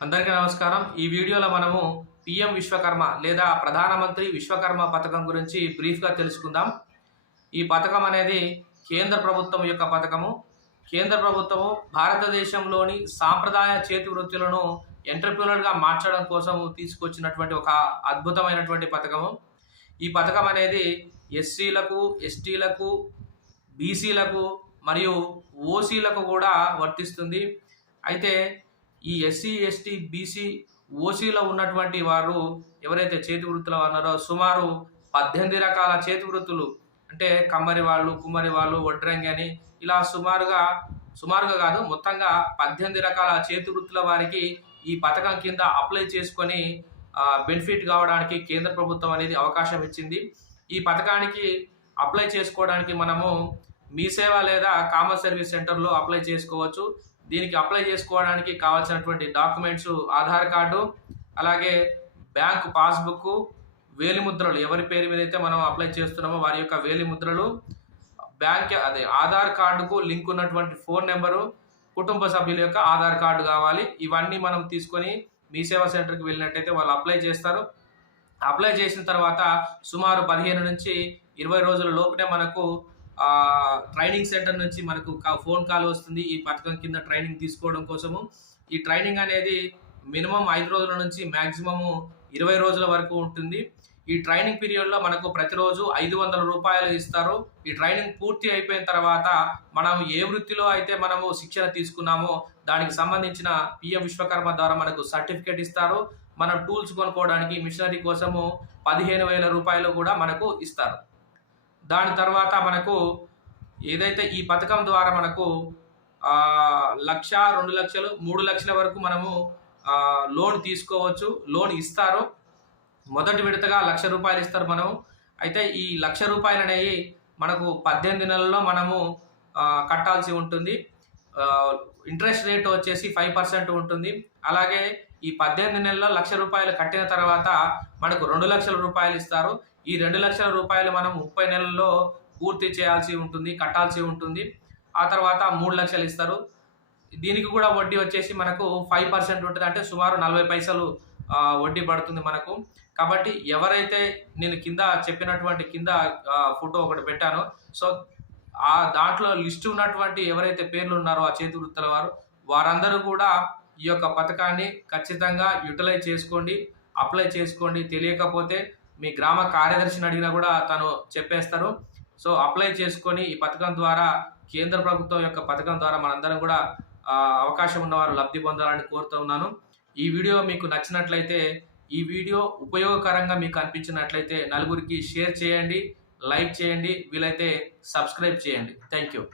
అందరికీ నమస్కారం. ఈ వీడియోలో మనము పిఎం విశ్వకర్మ లేదా ప్రధానమంత్రి విశ్వకర్మ పథకం గురించి బ్రీఫ్గా తెలుసుకుందాం. ఈ పథకం అనేది కేంద్ర ప్రభుత్వం యొక్క పథకము. కేంద్ర ప్రభుత్వము భారతదేశంలోని సాంప్రదాయ చేతి వృత్తులను ఎంటర్ప్రీనర్గా మార్చడం కోసం తీసుకొచ్చినటువంటి ఒక అద్భుతమైనటువంటి పథకము. ఈ పథకం అనేది ఎస్సీలకు ఎస్టీలకు బీసీలకు మరియు ఓసీలకు కూడా వర్తిస్తుంది. అయితే ఈ ఎస్సీ ఎస్టీ బీసీ ఓసీలో ఉన్నటువంటి వారు ఎవరైతే చేతి వృత్తులు ఉన్నారో సుమారు పద్దెనిమిది రకాల చేతి వృత్తులు అంటే కమ్మరి వాళ్ళు కుమ్మరి వాళ్ళు వడ్రంగి అని ఇలా సుమారుగా సుమారుగా కాదు మొత్తంగా పద్దెనిమిది రకాల చేతి వృత్తుల వారికి ఈ పథకం కింద అప్లై చేసుకొని బెనిఫిట్ కావడానికి కేంద్ర ప్రభుత్వం అనేది అవకాశం ఇచ్చింది. ఈ పథకానికి అప్లై చేసుకోవడానికి మనము మీ సేవ లేదా కామన్ సర్వీస్ సెంటర్లో అప్లై చేసుకోవచ్చు. దీనికి అప్లై చేసుకోవడానికి కావాల్సినటువంటి డాక్యుమెంట్స్ ఆధార్ కార్డు అలాగే బ్యాంక్ పాస్బుక్ వేలిముద్రలు ఎవరి పేరు మీద అయితే మనం అప్లై చేస్తున్నామో వారి యొక్క వేలిముద్రలు బ్యాంక్ అదే ఆధార్ కార్డుకు లింక్ ఉన్నటువంటి ఫోన్ నెంబరు కుటుంబ సభ్యుల యొక్క ఆధార్ కార్డు కావాలి. ఇవన్నీ మనం తీసుకొని మీ సేవా సెంటర్కి వెళ్ళినట్టయితే వాళ్ళు అప్లై చేస్తారు. అప్లై చేసిన తర్వాత సుమారు పదిహేను నుంచి ఇరవై రోజుల లోపునే మనకు ట్రైనింగ్ సెంటర్ నుంచి మనకు ఫోన్ కాల్ వస్తుంది. ఈ పథకం కింద ట్రైనింగ్ తీసుకోవడం కోసము. ఈ ట్రైనింగ్ అనేది మినిమం ఐదు రోజుల నుంచి మ్యాక్సిమము ఇరవై రోజుల వరకు ఉంటుంది. ఈ ట్రైనింగ్ పీరియడ్లో మనకు ప్రతిరోజు ఐదు వందల రూపాయలు ఇస్తారు. ఈ ట్రైనింగ్ పూర్తి అయిపోయిన తర్వాత మనం ఏ వృత్తిలో అయితే మనము శిక్షణ తీసుకున్నామో దానికి సంబంధించిన పిఎం విశ్వకర్మ ద్వారా మనకు సర్టిఫికేట్ ఇస్తారు. మనం టూల్స్ కొనుక్కోవడానికి మిషనరీ కోసము పదిహేను వేల రూపాయలు కూడా మనకు ఇస్తారు. దాని తర్వాత మనకు ఏదైతే ఈ పథకం ద్వారా మనకు లక్ష రెండు లక్షలు మూడు లక్షల వరకు మనము లోన్ తీసుకోవచ్చు. లోన్ ఇస్తారు. మొదటి విడతగా లక్ష రూపాయలు ఇస్తారు మనము. అయితే ఈ లక్ష రూపాయలు అనేవి మనకు పద్దెనిమిది నెలల్లో మనము కట్టాల్సి ఉంటుంది. ఇంట్రెస్ట్ రేట్ వచ్చేసి ఫైవ్ పర్సెంట్ ఉంటుంది. అలాగే ఈ పద్దెనిమిది నెలల్లో లక్ష రూపాయలు కట్టిన తర్వాత మనకు రెండు లక్షల రూపాయలు ఇస్తారు. ఈ రెండు లక్షల రూపాయలు మనం ముప్పై నెలల్లో పూర్తి చేయాల్సి ఉంటుంది కట్టాల్సి ఉంటుంది. ఆ తర్వాత మూడు లక్షలు ఇస్తారు. దీనికి కూడా వడ్డీ వచ్చేసి మనకు ఫైవ్ పర్సెంట్ ఉంటుంది. అంటే సుమారు నలభై పైసలు వడ్డీ పడుతుంది మనకు. కాబట్టి ఎవరైతే నేను కింద చెప్పినటువంటి కింద ఫోటో ఒకటి పెట్టానో సో ఆ దాంట్లో లిస్ట్ ఉన్నటువంటి ఎవరైతే పేర్లు ఉన్నారో ఆ చేతి వృత్తుల వారు వారందరూ కూడా ఈ యొక్క పథకాన్ని ఖచ్చితంగా యూటిలైజ్ చేసుకోండి అప్లై చేసుకోండి. తెలియకపోతే మీ గ్రామ కార్యదర్శిని అడిగినా కూడా తను చెప్పేస్తారు. సో అప్లై చేసుకొని ఈ పథకం ద్వారా కేంద్ర ప్రభుత్వం యొక్క పథకం ద్వారా మనందరం కూడా అవకాశం ఉన్నవారు లబ్ధి పొందాలని కోరుతూ ఉన్నాను. ఈ వీడియో మీకు నచ్చినట్లయితే ఈ వీడియో ఉపయోగకరంగా మీకు అనిపించినట్లయితే నలుగురికి షేర్ చేయండి లైక్ చేయండి వీలైతే సబ్స్క్రైబ్ చేయండి. Thank you.